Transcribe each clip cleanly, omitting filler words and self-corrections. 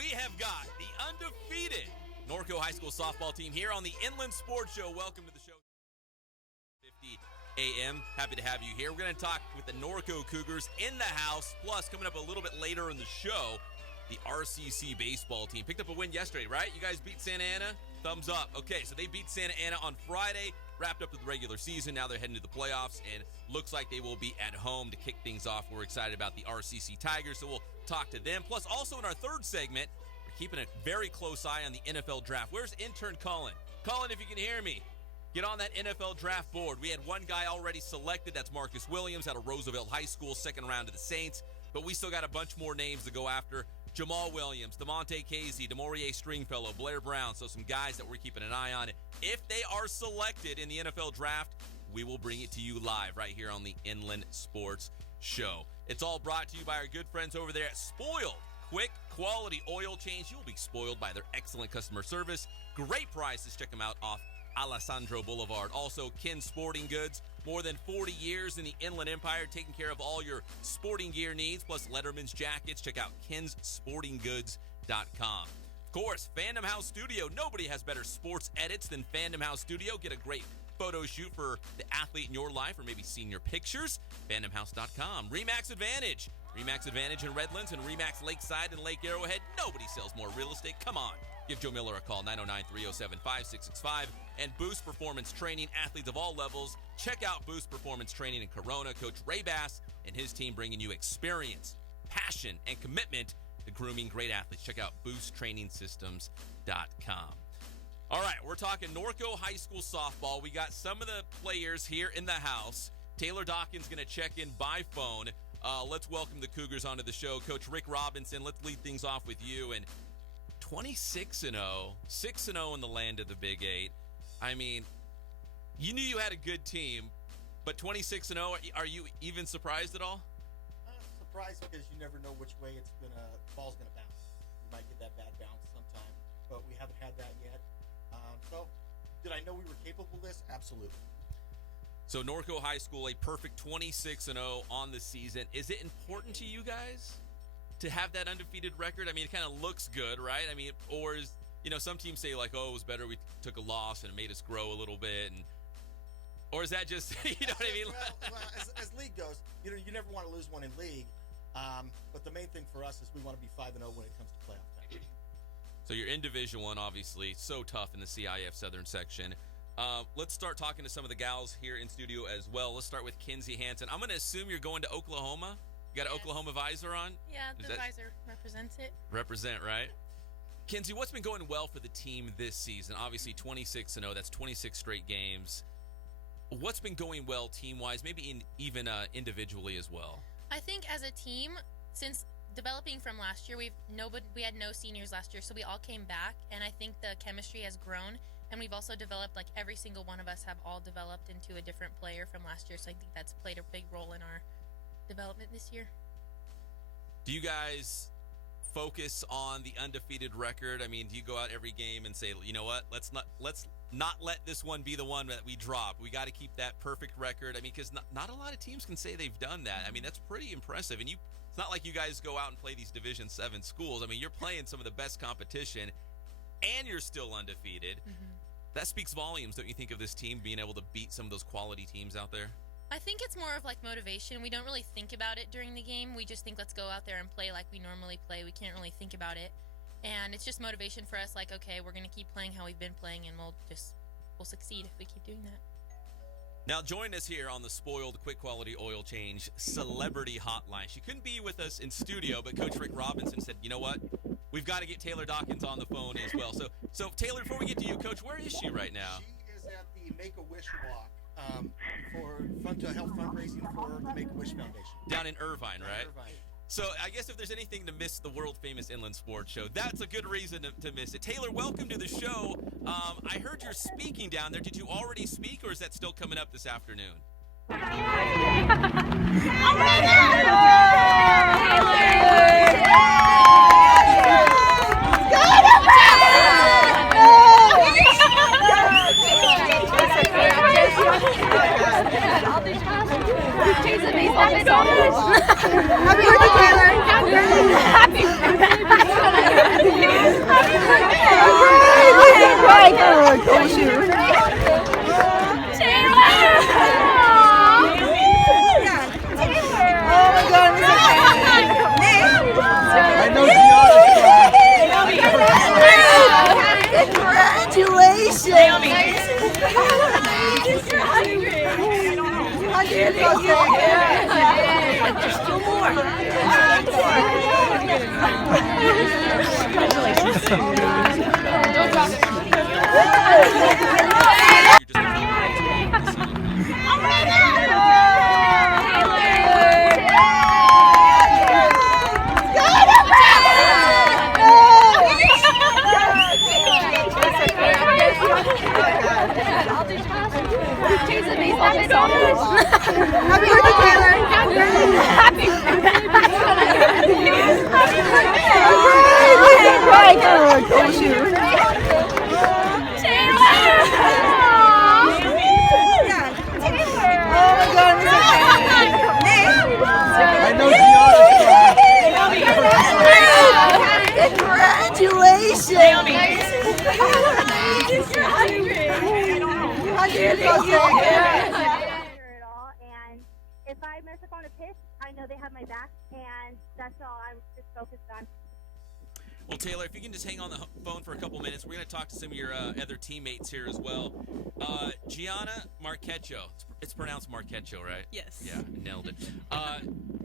we have got the undefeated Norco High School softball team here on the Inland Sports Show. Welcome to the show. 50 a.m. Happy to have you here. We're going to talk with the Norco Cougars in the house. Plus, coming up a little bit later in the show, the RCC baseball team picked up a win yesterday, right? You guys beat Santa Ana? Thumbs up. Okay, so they beat Santa Ana on Friday, wrapped up with the regular season. Now they're heading to the playoffs, and looks like they will be at home to kick things off. We're excited about the RCC Tigers, so we'll talk to them. Plus, also in our third segment, we're keeping a very close eye on the NFL draft. Where's intern Colin? Colin, if you can hear me, get on that NFL draft board. We had one guy already selected. That's Marcus Williams out of Roosevelt High School, second round to the Saints. But we still got a bunch more names to go after. Jamal Williams, DeMonte Casey, DeMaurier Stringfellow, Blair Brown. So some guys that we're keeping an eye on. If they are selected in the NFL draft, we will bring it to you live right here on the Inland Sports Show. It's all brought to you by our good friends over there at Spoiled. Quick, quality oil change. You'll be spoiled by their excellent customer service. Great prices. Check them out off Alessandro Boulevard. Also, Kin Sporting Goods. More than 40 years in the Inland Empire, taking care of all your sporting gear needs, plus Letterman's jackets. Check out kinsssportinggoods.com. Of course, Fandom House Studio. Nobody has better sports edits than Fandom House Studio. Get a great photo shoot for the athlete in your life or maybe senior pictures. FandomHouse.com. Remax Advantage. Remax Advantage in Redlands and Remax Lakeside and Lake Arrowhead. Nobody sells more real estate. Come on. Give Joe Miller a call, 909-307-5665. And Boost Performance Training, athletes of all levels. Check out Boost Performance Training in Corona. Coach Ray Bass and his team bringing you experience, passion, and commitment to grooming great athletes. Check out boosttrainingsystems.com. All right, we're talking Norco High School softball. We got some of the players here in the house. Taylor Dawkins going to check in by phone. Let's welcome the Cougars onto the show. Coach Rick Robinson, let's lead things off with you. And 26-0, 6-0 in the land of the Big Eight. I mean, you knew you had a good team, but 26-0, are you even surprised at all? Surprised because you never know which way the ball's going to bounce. You might get that bad bounce sometime, but we haven't had that yet. So, did I know we were capable of this? Absolutely. So, Norco High School, a perfect 26-0 on the season. Is it important to you guys to have that undefeated record? I mean, it kind of looks good, right? I mean, or is, some teams say like, oh, it was better we took a loss and it made us grow a little bit, or is that just, you know what I mean? Well, as league goes, you never want to lose one in league, but the main thing for us is we want to be 5-0 when it comes to playoff time. So you're in Division I, obviously, so tough in the CIF Southern section. Let's start talking to some of the gals here in studio as well. Let's start with Kinsey Hansen. I'm going to assume you're going to Oklahoma. You got an Oklahoma visor on? Yeah, the visor represents it. Represent, right? Kinsey, what's been going well for the team this season? Obviously, 26-0. That's 26 straight games. What's been going well team-wise, maybe even individually as well? I think as a team, since developing from last year, we had no seniors last year, so we all came back, and I think the chemistry has grown, and we've also developed, like every single one of us have all developed into a different player from last year, so I think that's played a big role in our development this year. Do you guys focus on the undefeated record? I mean, do you go out every game and say, you know what, let's not let this one be the one that we drop. We got to keep that perfect record. I mean, because not a lot of teams can say they've done that. I mean, that's pretty impressive. And it's not like you guys go out and play these Division 7 schools. I mean, you're playing some of the best competition, and you're still undefeated. Mm-hmm. That speaks volumes, don't you think, of this team being able to beat some of those quality teams out there? I think it's more of like motivation. We don't really think about it during the game. We just think, let's go out there and play like we normally play. We can't really think about it. And it's just motivation for us, like, okay, we're going to keep playing how we've been playing, and we'll succeed if we keep doing that. Now, join us here on the Spoiled Quick Quality Oil Change Celebrity Hotline. She couldn't be with us in studio, but Coach Rick Robinson said, you know what? We've got to get Taylor Dawkins on the phone as well. So Taylor, before we get to you, Coach, where is she right now? She is at the Make-A-Wish Walk for help fundraising for the Make-A-Wish Foundation. Down in Irvine, right? Irvine. So I guess if there's anything to miss the world-famous Inland Sports Show, that's a good reason to miss it. Taylor, welcome to the show. I heard you're speaking down there. Did you already speak, or is that still coming up this afternoon? Oh my Happy birthday, Taylor. Happy birthday. Happy birthday, Taylor. Happy birthday. I know Congratulations! And if I mess up on a pitch, I know they have my back, and that's all I'm just focused on. Well, Taylor, if you can just hang on the phone for a couple minutes, we're going to talk to some of your other teammates here as well. Gianna Marquecho. It's pronounced Marquecho, right? Yes. Yeah, nailed it.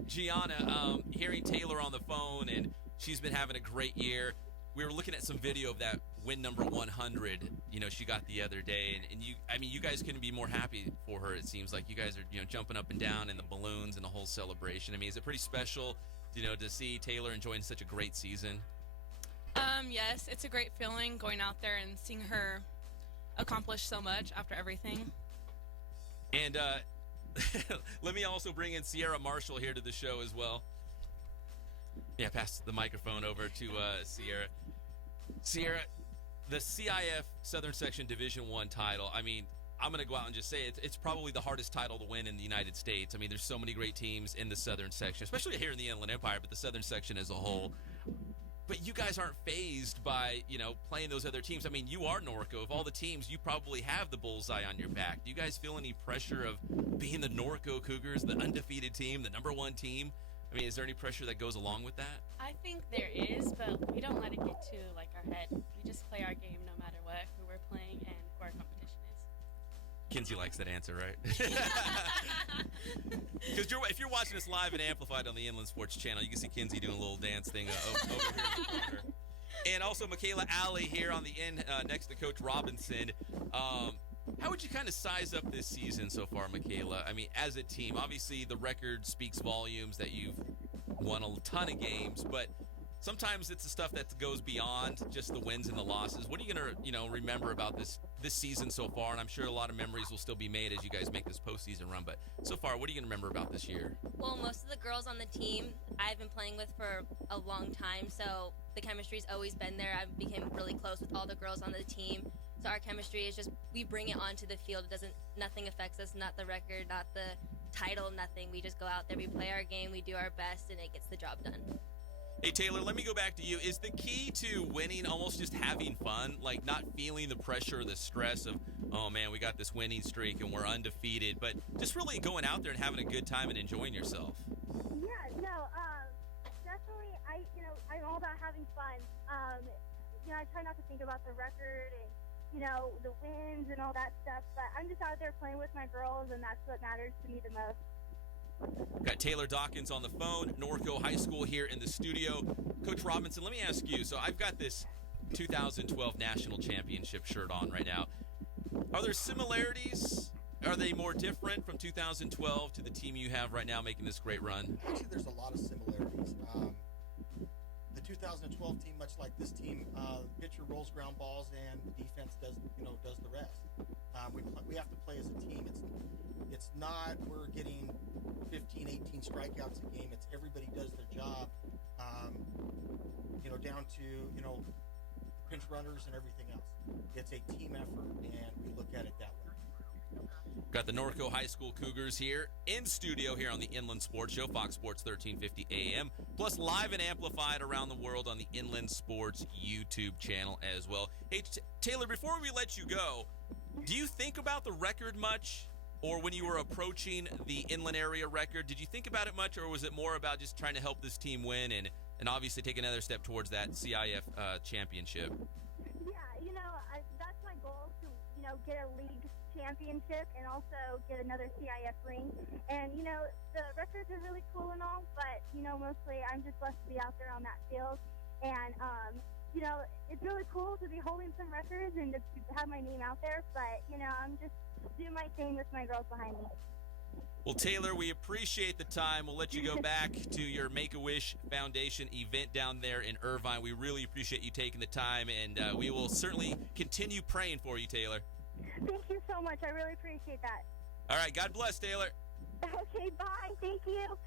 Gianna, hearing Taylor on the phone, and she's been having a great year. We were looking at some video of that win number 100, she got the other day, and you guys couldn't be more happy for her. It seems like you guys are, jumping up and down in the balloons and the whole celebration. I mean, is it pretty special, to see Taylor enjoying such a great season? Yes, it's a great feeling going out there and seeing her accomplish so much after everything. And let me also bring in Sierra Marshall here to the show as well. Yeah, pass the microphone over to Sierra. Sierra, the CIF Southern Section Division I title, I mean, I'm going to go out and just say it's probably the hardest title to win in the United States. I mean, there's so many great teams in the Southern Section, especially here in the Inland Empire, but the Southern Section as a whole. But you guys aren't fazed by, playing those other teams. I mean, you are Norco. Of all the teams, you probably have the bullseye on your back. Do you guys feel any pressure of being the Norco Cougars, the undefeated team, the number one team? I mean, is there any pressure that goes along with that? I think there is, but we don't let it get to our head. We just play our game no matter what, who we're playing and who our competition is. Kinsey likes that answer, right? Because if you're watching this live and amplified on the Inland Sports Channel, you can see Kinsey doing a little dance thing over here in the corner. And also Michaela Alley here on the end next to Coach Robinson. How would you kind of size up this season so far, Michaela? I mean, as a team, obviously the record speaks volumes that you've won a ton of games, but sometimes it's the stuff that goes beyond just the wins and the losses. What are you going to, remember about this season so far? And I'm sure a lot of memories will still be made as you guys make this postseason run. But so far, what are you going to remember about this year? Well, most of the girls on the team I've been playing with for a long time, so the chemistry's always been there. I became really close with all the girls on the team. So our chemistry is just, we bring it onto the field. Nothing affects us, not the record, not the title, nothing. We just go out there, we play our game, we do our best, and it gets the job done. Hey, Taylor, let me go back to you. Is the key to winning almost just having fun, like not feeling the pressure or the stress of, oh, man, we got this winning streak and we're undefeated, but just really going out there and having a good time and enjoying yourself? Yeah, no, definitely, I'm all about having fun. I try not to think about the record and, the wins and all that stuff, but I'm just out there playing with my girls, and that's what matters to me the most. Got Taylor Dawkins on the phone, Norco High School here in the studio. Coach Robinson, let me ask you. So I've got this 2012 National Championship shirt on right now. Are there similarities? Are they more different from 2012 to the team you have right now making this great run? Actually, there's a lot of similarities. The 2012 team, much like this team, pitcher rolls ground balls and the defense does the rest. We have to play as a team. It's not we're getting 15, 18 strikeouts a game. It's everybody does their job. Down to pinch runners and everything else. It's a team effort, and we look at it that way. Got the Norco High School Cougars here in studio here on the Inland Sports Show, Fox Sports 1350 AM, plus live and amplified around the world on the Inland Sports YouTube channel as well. Hey, Taylor, before we let you go, do you think about the record much? Or when you were approaching the Inland area record, did you think about it much, or was it more about just trying to help this team win and obviously take another step towards that CIF championship? Yeah, that's my goal, to, get a league championship and also get another CIF ring. And, the records are really cool and all, but, mostly I'm just blessed to be out there on that field. And, it's really cool to be holding some records and to have my name out there, but, I'm just doing my thing with my girls behind me. Well, Taylor, we appreciate the time. We'll let you go back to your Make-A-Wish Foundation event down there in Irvine. We really appreciate you taking the time, and we will certainly continue praying for you, Taylor. Thank you so much. I really appreciate that. All right. God bless, Taylor. Okay, bye. Thank you.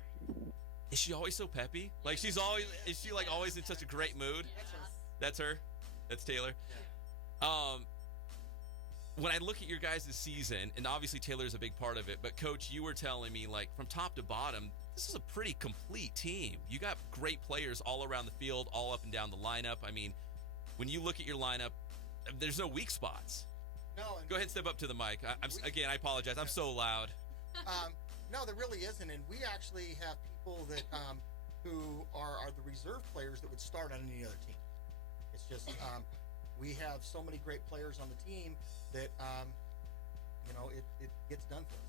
Is she always so peppy? Like she's always is she like always in such a great mood? That's her. That's Taylor. When I look at your guys' season, and obviously Taylor's a big part of it, but Coach, you were telling me like from top to bottom, this is a pretty complete team. You got great players all around the field, all up and down the lineup. I mean, when you look at your lineup, there's no weak spots. No. Go ahead and step up to the mic. I apologize. I'm so loud. No, there really isn't, and we actually have people that who are the reserve players that would start on any other team. It's just we have so many great players on the team that it gets done for us.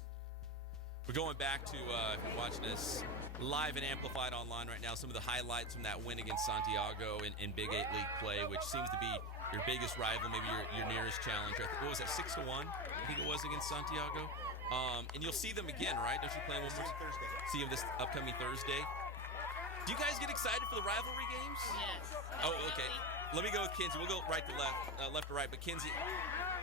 We're going back to, if you're watching us live and amplified online right now, some of the highlights from that win against Santiago in Big 8 League play, which seems to be your biggest rival, maybe your nearest challenger. What was that, 6-1? I think it was against Santiago. And you'll see them again, right? Don't you play one more Thursday? See them this upcoming Thursday. Do you guys get excited for the rivalry games? Yes. Oh, okay. Let me go with Kinsey. We'll go right to left, left to right. But Kinsey,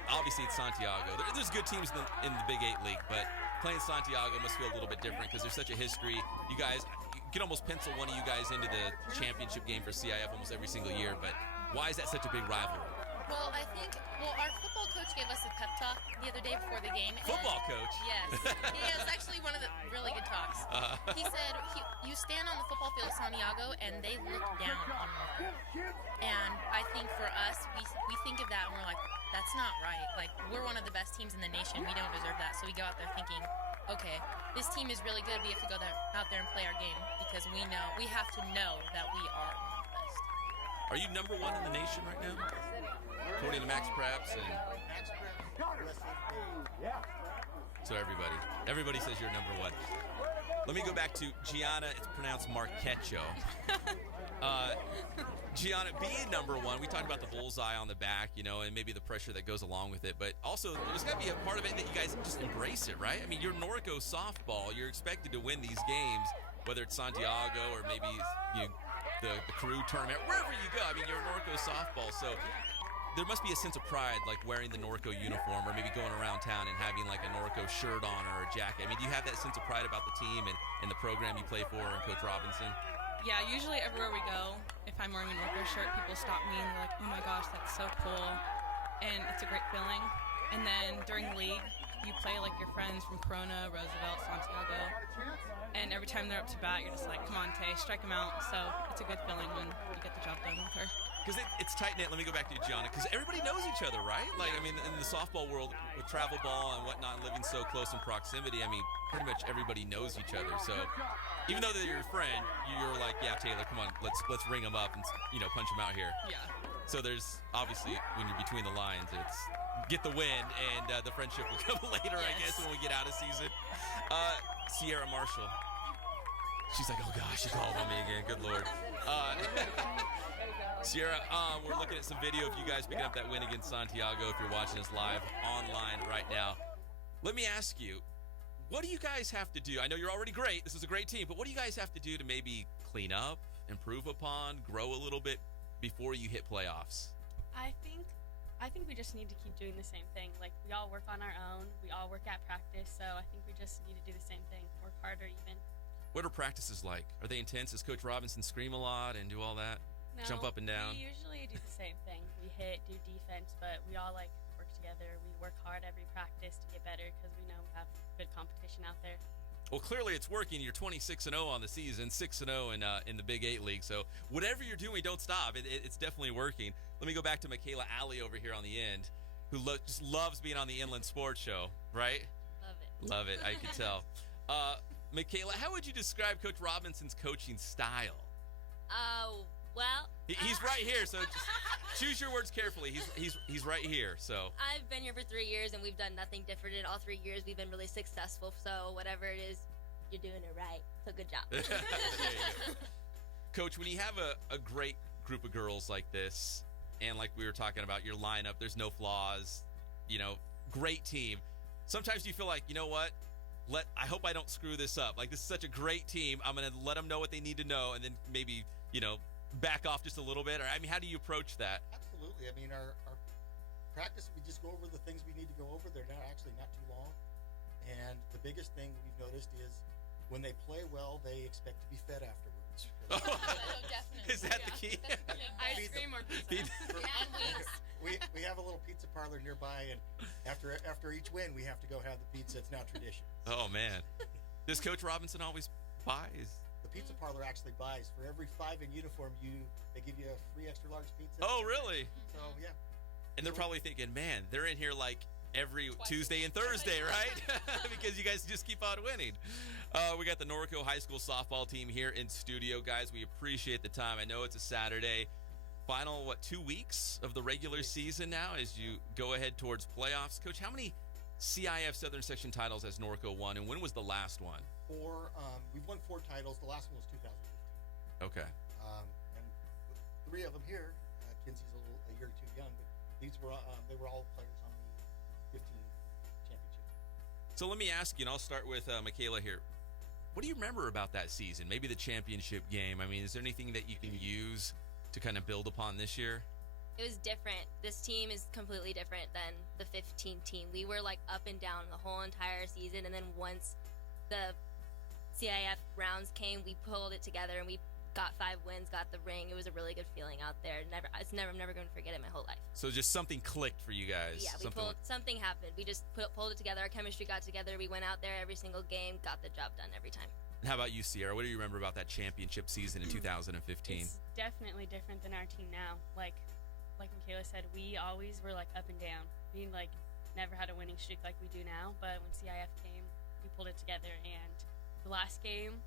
obviously it's Santiago. There's good teams in the Big 8 League, but playing Santiago must feel a little bit different because there's such a history. You guys, you can almost pencil one of you guys into the championship game for CIF almost every single year. But why is that such a big rivalry? Well, I think, our football coach gave us a pep talk the other day before the game. Football coach? Yes. It was actually one of the really good talks. He said, you stand on the football field of Santiago, and they look down on you. And I think for us, we think of that, and we're like, that's not right. Like, we're one of the best teams in the nation. We don't deserve that. So we go out there thinking, okay, this team is really good. We have to go out there and play our game because we have to know that we are one of the best. Are you number one in the nation right now? According to Max Preps and so everybody says you're number one. Let me go back to Gianna. It's pronounced Marquecho. Gianna, being number one, we talked about the bullseye on the back, and maybe the pressure that goes along with it. But also, there's got to be a part of it that you guys just embrace it, right? I mean, you're Norco softball. You're expected to win these games, whether it's Santiago or maybe the crew tournament, wherever you go. I mean, you're Norco softball, so there must be a sense of pride, like wearing the Norco uniform or maybe going around town and having like a Norco shirt on or a jacket. I mean, do you have that sense of pride about the team and the program you play for and Coach Robinson? Yeah, usually everywhere we go, if I'm wearing a Norco shirt, people stop me and they're like, oh my gosh, that's so cool. And it's a great feeling. And then during league, you play like your friends from Corona, Roosevelt, Santiago. And every time they're up to bat, you're just like, come on, Tay, strike them out. So it's a good feeling when you get the job done with her. Because it's tight-knit. Let me go back to you, Gianna, because everybody knows each other, right? Like, I mean, in the softball world, with travel ball and whatnot, living so close in proximity, I mean, pretty much everybody knows each other. So even though they're your friend, you're like, yeah, Taylor, come on, let's ring them up and, punch them out here. Yeah. So there's, obviously, when you're between the lines, it's get the win, and the friendship will come later, I guess, when we get out of season. Sierra Marshall. She's like, oh, gosh, she called on me again. Good Lord. Sierra, we're looking at some video of you guys picking up that win against Santiago if you're watching us live online right now. Let me ask you, what do you guys have to do? I know you're already great. This is a great team. But what do you guys have to do to maybe clean up, improve upon, grow a little bit before you hit playoffs? I think we just need to keep doing the same thing. Like, we all work on our own. We all work at practice. So I think we just need to do the same thing, work harder even. What are practices like? Are they intense? Does Coach Robinson scream a lot and do all that? No, jump up and down? We usually do the same thing. We hit, do defense, but we all work together. We work hard every practice to get better because we know we have good competition out there. Well, clearly it's working. You're 26-0 on the season, 6-0 in the Big 8 League. So whatever you're doing, don't stop. It's definitely working. Let me go back to Michaela Alley over here on the end, who just loves being on the Inland Sports Show, right? Love it. I can tell. Michaela, how would you describe Coach Robinson's coaching style? Well, he's right here, so just choose your words carefully. He's right here. So I've been here for 3 years, and we've done nothing different. In all 3 years, we've been really successful. So whatever it is, you're doing it right. So good job. There you go. Coach, when you have a great group of girls like this, and like we were talking about your lineup, there's no flaws, great team. Sometimes you feel like, you know what? I hope I don't screw this up. Like, this is such a great team. I'm going to let them know what they need to know, and then maybe, back off just a little bit. Or, I mean, how do you approach that? Absolutely. I mean, our practice, we just go over the things we need to go over. They're not too long. And the biggest thing we've noticed is when they play well, they expect to be fed afterwards. Oh, definitely. Is that the key? Ice cream or pizza. And wings. We have a little pizza parlor nearby, and after each win, we have to go have the pizza. It's now tradition. Oh, man. Does Coach Robinson always buy? The pizza parlor actually buys for every 5 in uniform. They give you a free extra large pizza. Oh, really? So yeah. And they're probably thinking, man, they're in here like every Tuesday and Thursday, right? Because you guys just keep on winning. We got the Norco High School softball team here in studio, guys. We appreciate the time. I know it's a Saturday. Final, 2 weeks of the regular season now as you go ahead towards playoffs. Coach, how many CIF Southern Section titles has Norco won, and when was the last one? We've won 4 titles. The last one was 2015. Okay. And 3 of them here. Kinsey's a year too young, but they were all players on the 15 championship. So let me ask you, and I'll start with Michaela here. What do you remember about that season? Maybe the championship game. I mean, is there anything that you can use to kind of build upon this year? It was different. This team is completely different than the 15 team. We were like up and down the whole entire season, and then once the CIF rounds came, we pulled it together and we got 5 wins, got the ring. It was a really good feeling out there. I'm never going to forget it my whole life. So just something clicked for you guys. Yeah, something happened. We just pulled it together. Our chemistry got together. We went out there every single game, got the job done every time. And how about you, Sierra? What do you remember about that championship season in 2015? It's definitely different than our team now. Like Michaela said, we always were like up and down. We never had a winning streak like we do now. But when CIF came, we pulled it together. And the last game,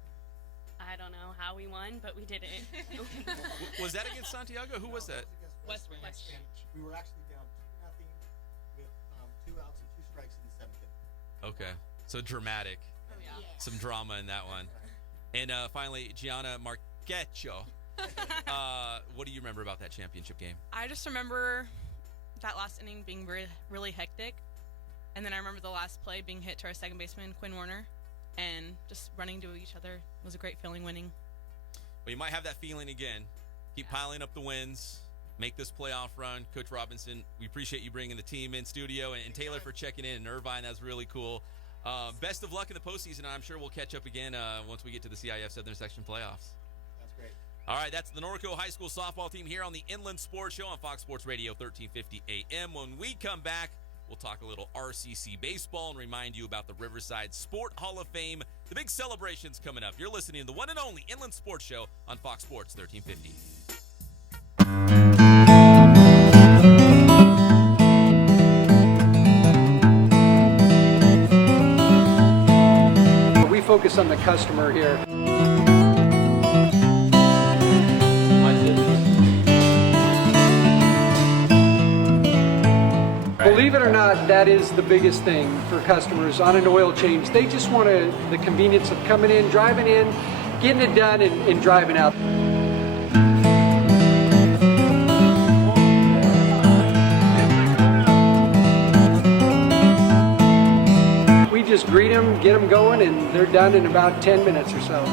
I don't know how we won, but we did it. Was that against Santiago? Who was that? West. We were actually down 2-0 with 2 outs and 2 strikes in the 7th inning. Okay. So dramatic. Yeah. Some drama in that one. And finally, Gianna Marquecho. What do you remember about that championship game? I just remember that last inning being really hectic. And then I remember the last play being hit to our second baseman, Quinn Warner. And just running to each other was a great feeling winning. Well, you might have that feeling again. Keep piling up the wins. Make this playoff run. Coach Robinson, we appreciate you bringing the team in studio. And Taylor for checking in. And Irvine, that's really cool. Best of luck in the postseason. I'm sure we'll catch up again once we get to the CIF Southern Section playoffs. That's great. All right, that's the Norco High School softball team here on the Inland Sports Show on Fox Sports Radio 1350 AM. When we come back, we'll talk a little RCC baseball and remind you about the Riverside Sport Hall of Fame. The big celebrations coming up. You're listening to the one and only Inland Sports Show on Fox Sports 1350. We focus on the customer here. Believe it or not, that is the biggest thing for customers on an oil change. They just want the convenience of coming in, driving in, getting it done, and driving out. We just greet them, get them going, and they're done in about 10 minutes or so.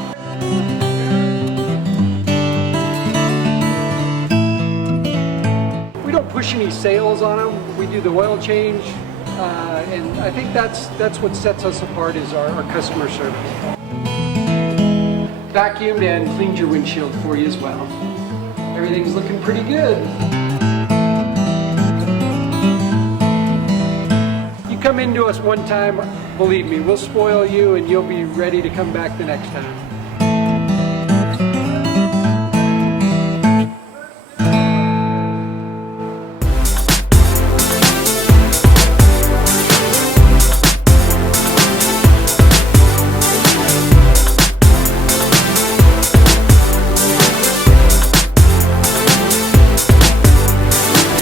We don't push any sales on them. We do the oil change, and I think that's what sets us apart is our customer service. Vacuumed and cleaned your windshield for you as well. Everything's looking pretty good. You come into us one time, believe me, we'll spoil you and you'll be ready to come back the next time.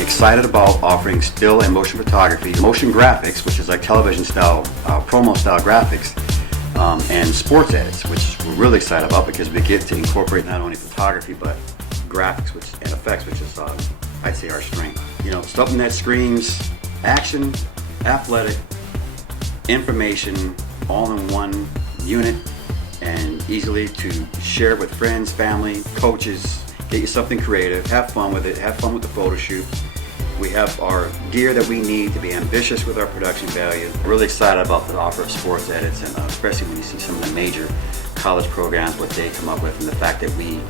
Excited about offering still and motion photography, motion graphics, which is like television style, promo style graphics, and sports edits, which we're really excited about because we get to incorporate not only photography but graphics and effects, which is I'd say our strength. You know, something that screams action, athletic, information, all in one unit, and easily to share with friends, family, coaches. Get you something creative, have fun with it, have fun with the photo shoot, We have our gear that we need to be ambitious with our production value. Really excited about the offer of sports edits, and especially when you see some of the major college programs, what they come up with, and the fact that we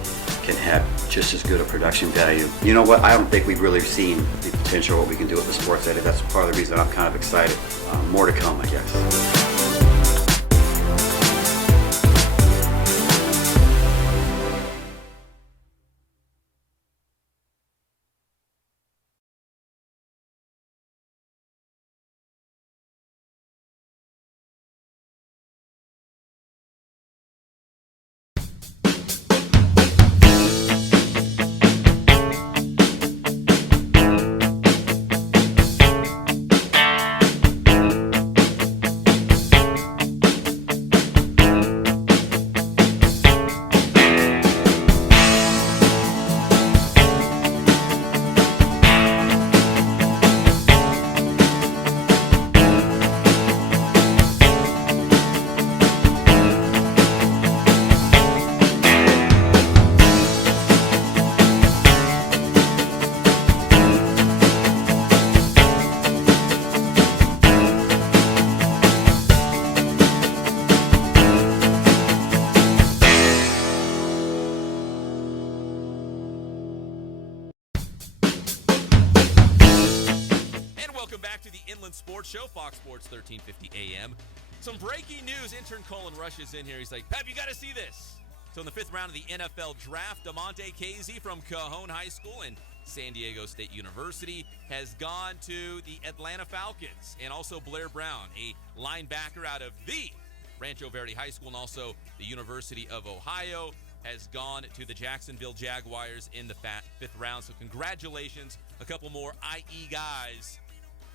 can have just as good a production value. You know what? I don't think we've really seen the potential of what we can do with the sports edit. That's part of the reason I'm kind of excited. More to come, I guess. Sports Show, Fox Sports 1350 AM. Some breaking news. Intern Colin rushes in here. He's like, Pep, you got to see this. So in the 5th round of the NFL draft, Damonte Casey from Cajon High School and San Diego State University has gone to the Atlanta Falcons. And also Blair Brown, a linebacker out of the Rancho Verde High School and also the University of Ohio, has gone to the Jacksonville Jaguars in the 5th round. So congratulations. A couple more IE guys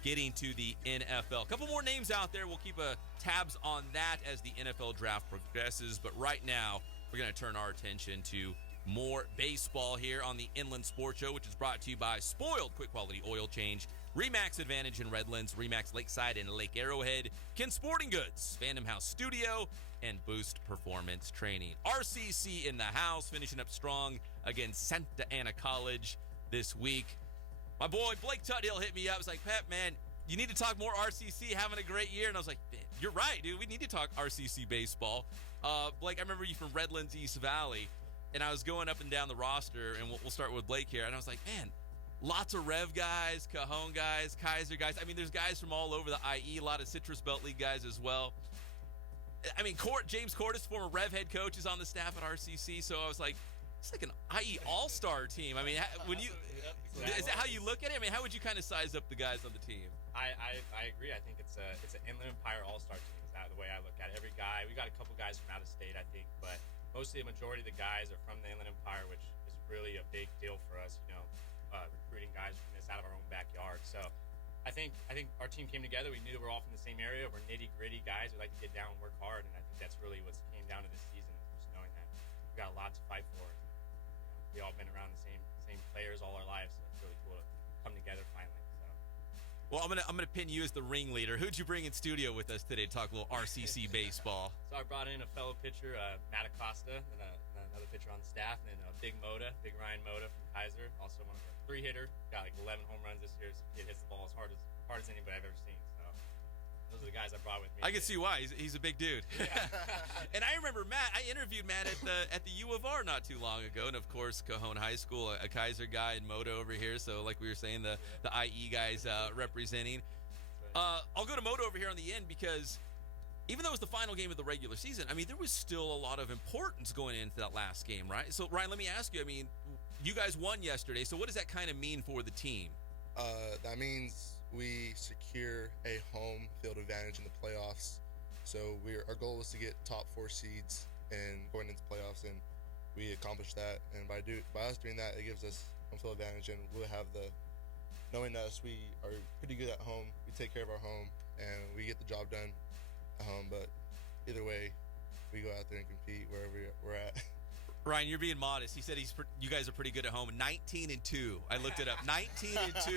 getting to the NFL. A couple more names out there. We'll keep tabs on that as the NFL draft progresses. But right now, we're going to turn our attention to more baseball here on the Inland Sports Show, which is brought to you by Spoiled Quick Quality Oil Change, Remax Advantage in Redlands, Remax Lakeside and Lake Arrowhead, Ken Sporting Goods, Fandom House Studio, and Boost Performance Training. RCC in the house, finishing up strong against Santa Ana College this week. My boy Blake Tuthill hit me up. I was like, Pep, man, you need to talk more RCC, having a great year. And I was like, you're right, dude. We need to talk RCC baseball. Blake, I remember you from Redlands, East Valley, and I was going up and down the roster, and we'll start with Blake here. And I was like, man, lots of Rev guys, Cajon guys, Kaiser guys. I mean, there's guys from all over the IE, a lot of Citrus Belt League guys as well. I mean, James Cordes, former Rev head coach, is on the staff at RCC. So I was like, it's like an IE all-star team. I mean, when you is that how you look at it? I mean, how would you kind of size up the guys on the team? I agree. I think it's an Inland Empire all-star team. Is that the way I look at it? Every guy, we got a couple guys from out of state, I think, but mostly the majority of the guys are from the Inland Empire, which is really a big deal for us. You know, recruiting guys from this out of our own backyard. So I think our team came together. We knew that we're all from the same area. We're nitty-gritty guys. We like to get down and work hard, and I think that's really what came down to this season. Is just knowing that we got a lot to fight for. We all been around the same players all our lives, so it's really cool to come together finally. So. Well, I'm gonna pin you as the ringleader. Who'd you bring in studio with us today to talk a little RCC baseball? So I brought in a fellow pitcher, Matt Acosta, and another pitcher on the staff, and then Big Ryan Moda from Kaiser, also one of our 3-hitter. Got like 11 home runs this year. So kid hits the ball as hard as anybody I've ever seen. So those are the guys I brought with me. I can see why. He's a big dude. Yeah. And I remember Matt. I interviewed Matt at the U of R not too long ago, and of course Cajon High School, a Kaiser guy, and Moto over here. So like we were saying, the IE guys representing. I'll go to Moto over here on the end because even though it was the final game of the regular season, I mean there was still a lot of importance going into that last game, right? So Ryan, let me ask you. I mean, you guys won yesterday. So what does that kind of mean for the team? That means we secure a home field advantage in the playoffs. So our goal was to get top 4 seeds and going into playoffs, and we accomplished that. And by us doing that, it gives us home field advantage, and we'll have knowing us, we are pretty good at home. We take care of our home, and we get the job done at home. But either way, we go out there and compete wherever we're at. Ryan, you're being modest. He said you guys are pretty good at home. 19-2. I looked it up. 19-2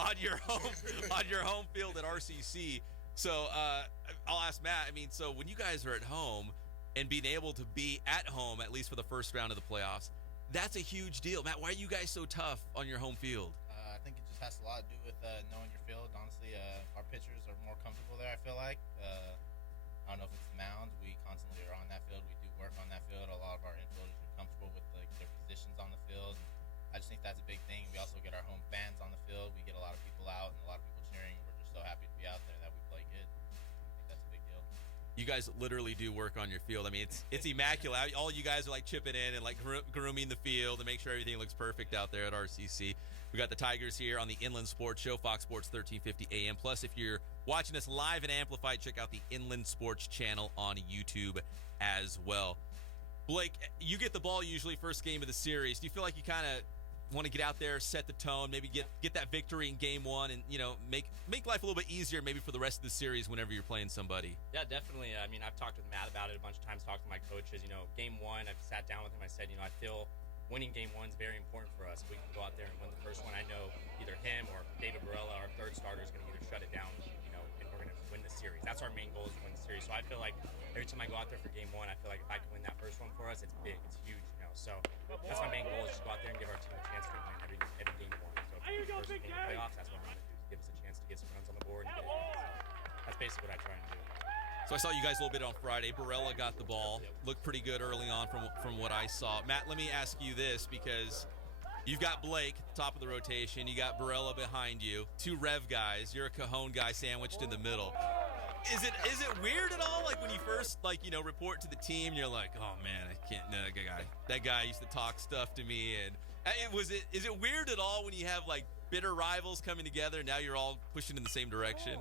on your home field at RCC. So I'll ask Matt. I mean, so when you guys are at home and being able to be at home at least for the first round of the playoffs, that's a huge deal. Matt, why are you guys so tough on your home field? I think it just just has a lot to do with knowing your field. Honestly, our pitchers are more comfortable there, I feel like. I don't know if it's the mound. We constantly are on that field. We do work on that field. A lot of our infielders are comfortable with their positions on the field. I just think that's a big thing. We also get our home fans on the field. We get a lot of people out and a lot of people cheering. We're just so happy to be out there that we play good. I think that's a big deal. You guys literally do work on your field. I mean, it's immaculate. All you guys are like chipping in and like grooming the field to make sure everything looks perfect out there at RCC. We got the Tigers here on the Inland Sports Show, Fox Sports 1350 AM. Plus, if you're watching us live and amplified, check out the Inland Sports channel on YouTube as well. Blake, you get the ball usually first game of the series. Do you feel like you kind of want to get out there, set the tone, maybe get that victory in game one, and make life a little bit easier maybe for the rest of the series whenever you're playing somebody? Yeah, definitely. I mean, I've talked with Matt about it a bunch of times, talked to my coaches. Game one, I've sat down with him. I said, I feel winning game one is very important for us. If we can go out there and win the first one, I know either him or David Barella, our third starter, is going to either shut it down, and we're going to win the series. That's our main goal, is to win the series. So I feel like every time I go out there for game one, I feel like if I can win that first one for us, it's big, it's huge. So that's my main goal, is just go out there and give our team a chance to win every game one. So if first game of the playoffs, that's what I'm going to do, is give us a chance to get some runs on the board and get it in. So that's basically what I try and do. So I saw you guys a little bit on Friday. Barella got the ball. Looked pretty good early on from what I saw. Matt, let me ask you this, because you've got Blake at the top of the rotation. You got Barella behind you. Two Rev guys. You're a Cajon guy sandwiched in the middle. Is it weird at all, like when you first report to the team, you're like, oh man, I can't. No, that guy used to talk stuff to me, and is it weird at all when you have like bitter rivals coming together and now you're all pushing in the same direction?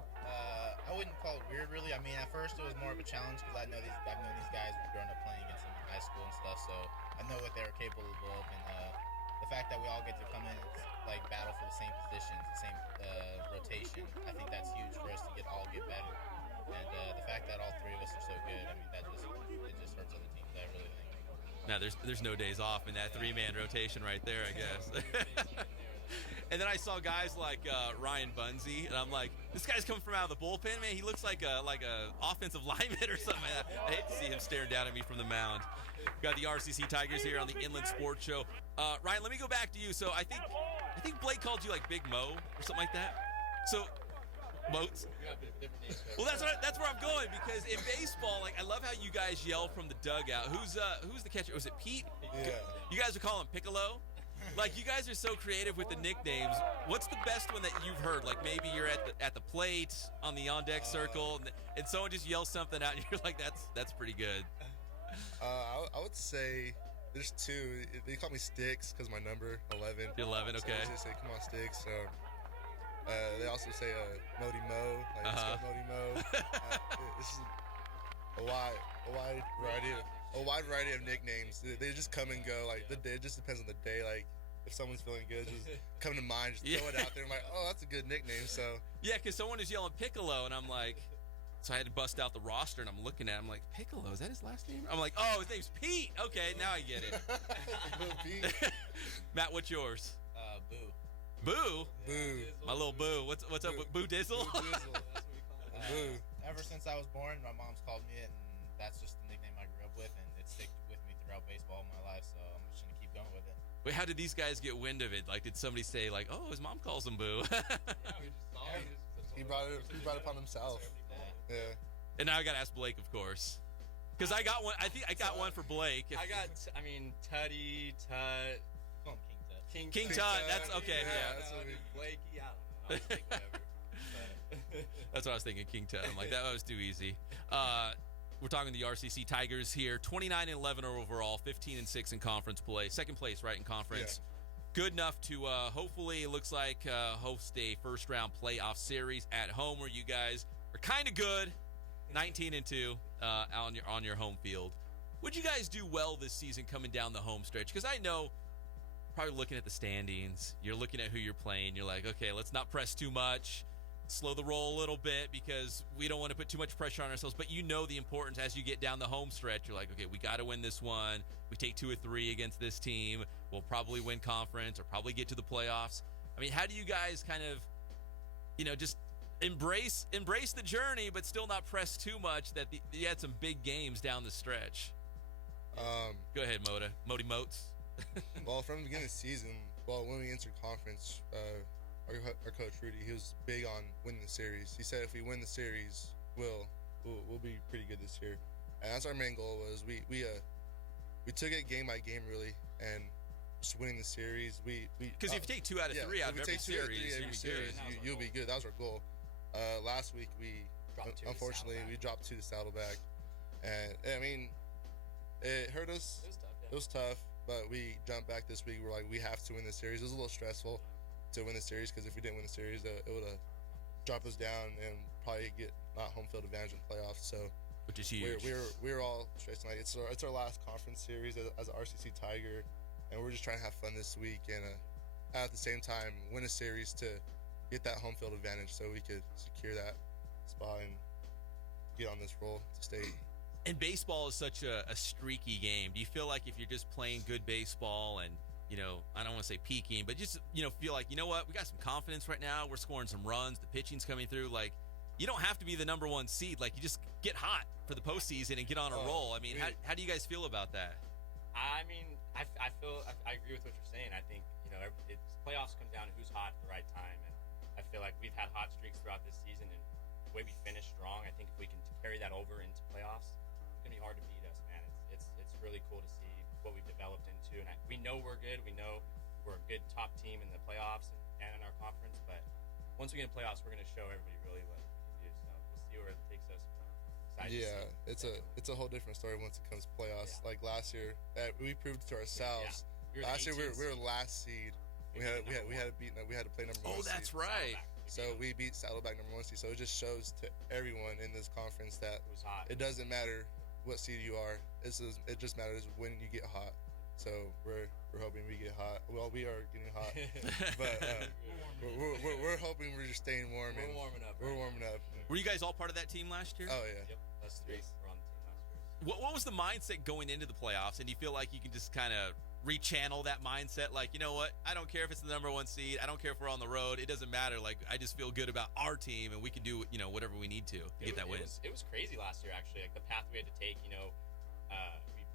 I wouldn't call it weird, really. I mean, at first it was more of a challenge because I've known these guys. We've grown up playing against them in high school and stuff, so I know what they were capable of. And the fact that we all get to come in and like battle for the same positions, the same rotation, I think that's huge for us to all get better. And the fact that all three of us are so good, I mean, it just hurts other teams. I really think. Now there's no days off in that three-man rotation right there, I guess. And then I saw guys like Ryan Bunzy, and I'm like, this guy's coming from out of the bullpen, man. He looks like a offensive lineman or something. I hate to see him staring down at me from the mound. Got the RCC Tigers here on the Inland Sports Show. Ryan, let me go back to you. So I think Blake called you like Big Mo or something like that. So Moats. Well, that's where I'm going, because in baseball, like, I love how you guys yell from the dugout. Who's the catcher? Was it Pete? Yeah. You guys are calling him Piccolo? Like, you guys are so creative with the nicknames. What's the best one that you've heard? Like, maybe you're at the plate on the on deck circle, and someone just yells something out, and you're like, that's pretty good. I would say there's two. They call me Sticks because my number 11. 11, okay. So they say, "Come on, Sticks." So they also say Modi Mo, like let's go Modi Mo. It's just a wide variety of nicknames. They just come and go. Like it just depends on the day. Like if someone's feeling good, just come to mind, just throw it out there. I'm like, oh, that's a good nickname. So yeah, because someone is yelling Piccolo, and I'm like, so I had to bust out the roster, and I'm looking at it, I'm like, Piccolo, is that his last name? I'm like, oh, his name's Pete. Okay, now I get it. Pete. Matt, what's yours? Boo. Boo? Boo. My little Boo. What's up with Boo Dizzle? Boo Dizzle. That's what we call it. Boo. Ever since I was born, my mom's called me it, and that's just the nickname I grew up with, and it stuck with me throughout baseball my life, so I'm just going to keep going with it. Wait, how did these guys get wind of it? Like, did somebody say, like, oh, his mom calls him Boo? He brought it upon himself. Yeah. And now I got to ask Blake, of course. Because I got one. I think I got one for Blake. Tutty, Tut. Call him King Tut. King Tut. That's okay. Yeah. That's Blakey. I don't know. I'll take whatever. That's what I was thinking, King Tut. I'm like, that was too easy. We're talking the RCC Tigers here. 29-11 overall, 15-6 in conference play. Second place, right, in conference. Yeah. Good enough to hopefully, it looks like, host a first-round playoff series at home where you guys are kind of good. 19-2 on your home field. Would you guys do well this season coming down the home stretch? Because I know, probably looking at the standings, you're looking at who you're playing. You're like, okay, let's not press too much. Slow the roll a little bit because we don't want to put too much pressure on ourselves. But you know the importance as you get down the home stretch. You're like, okay, we got to win this one. We take 2 or 3 against this team. We'll probably win conference or probably get to the playoffs. I mean, how do you guys kind of, just embrace the journey, but still not press too much that you had some big games down the stretch? Go ahead, Modi Moats. Well, from the beginning of the season, when we entered conference, our coach Rudy, he was big on winning the series. He said if we win the series, we'll be pretty good this year, and that's our main goal. Was we took it game by game really, and just winning the series. Because if you take 2 out of 3 out of every series, you'll be good. That was our goal. Last week unfortunately we dropped 2 to Saddleback, and I mean it hurt us. It was tough, but we jumped back this week. We're like, we have to win the series. It was a little stressful to win the series because if we didn't win the series, it would have dropped us down and probably get not home field advantage in the playoffs. So, which is huge. We're all stressing. Like it's our last conference series as an RCC Tiger, and we're just trying to have fun this week and at the same time win a series to get that home field advantage so we could secure that spot and get on this roll to state. And baseball is such a streaky game. Do you feel like if you're just playing good baseball and, I don't want to say peaking, but just, feel like, you know what, we got some confidence right now. We're scoring some runs. The pitching's coming through. Like, you don't have to be the number 1 seed. Like, you just get hot for the postseason and get on a roll. I mean, how do you guys feel about that? I mean, I agree with what you're saying. I think, it's playoffs come down to who's hot at the right time. And I feel like we've had hot streaks throughout this season. And the way we finished strong, I think if we can carry that over into playoffs, it's going to be hard to beat us, man. It's really cool to see what we've developed into. And we know we're good. We know we're a good top team in the playoffs and in our conference. But once we get in playoffs, we're going to show everybody really what we can do. So we'll see where it takes us. It's a whole different story once it comes to playoffs. Like last year, we proved to ourselves. Last year we were last seed. We had to play number 1 seed. Oh, that's right. So we beat Saddleback number 1 seed. So it just shows to everyone in this conference that it doesn't matter what seed you are. It just matters when you get hot. So we're hoping we get hot. Well, we are getting hot, but we're hoping we're just staying warm. We're warming up. We're warming up. Were you guys all part of that team last year? Oh yeah. Yep. Us 3 were on the team last year. What was the mindset going into the playoffs? And do you feel like you can just kind of rechannel that mindset? Like, you know what? I don't care if it's the number 1 seed. I don't care if we're on the road. It doesn't matter. Like, I just feel good about our team, and we can do whatever we need to get that win. It was crazy last year, actually. Like the path we had to take.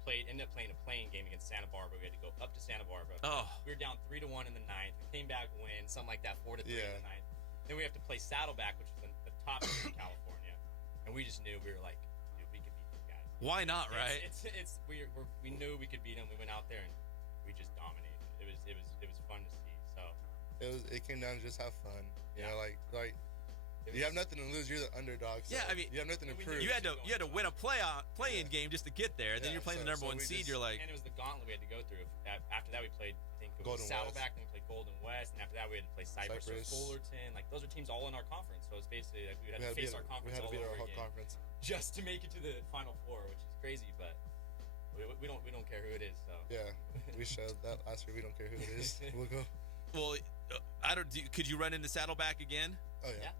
We ended up playing a playing game against Santa Barbara. We had to go up to Santa Barbara. Oh. We were down 3-1 in the 9th. We came back, win something like that, 4-3 in the 9th. Then we have to play Saddleback, which is the top team in California, and we just knew we were like, dude, we could beat these guys. Why not, right? We knew we could beat them. We went out there and we just dominated. It was fun to see. So it came down to just have fun. You know, like you have nothing to lose. You're the underdog. So I mean, you have nothing to prove. You had to win a play-in game just to get there. And then you're playing the number 1 seed. You're like, and it was the gauntlet we had to go through. After that, we played Saddleback, then we played Golden West, and after that, we had to play Cypress or Fullerton. Like those are teams all in our conference. So it's basically like we had to face our conference all over again just to make it to the Final Four, which is crazy, but. We don't care who it is. So yeah, we showed that last year. We don't care who it is. We'll go. Well, could you run into Saddleback again? Oh yeah.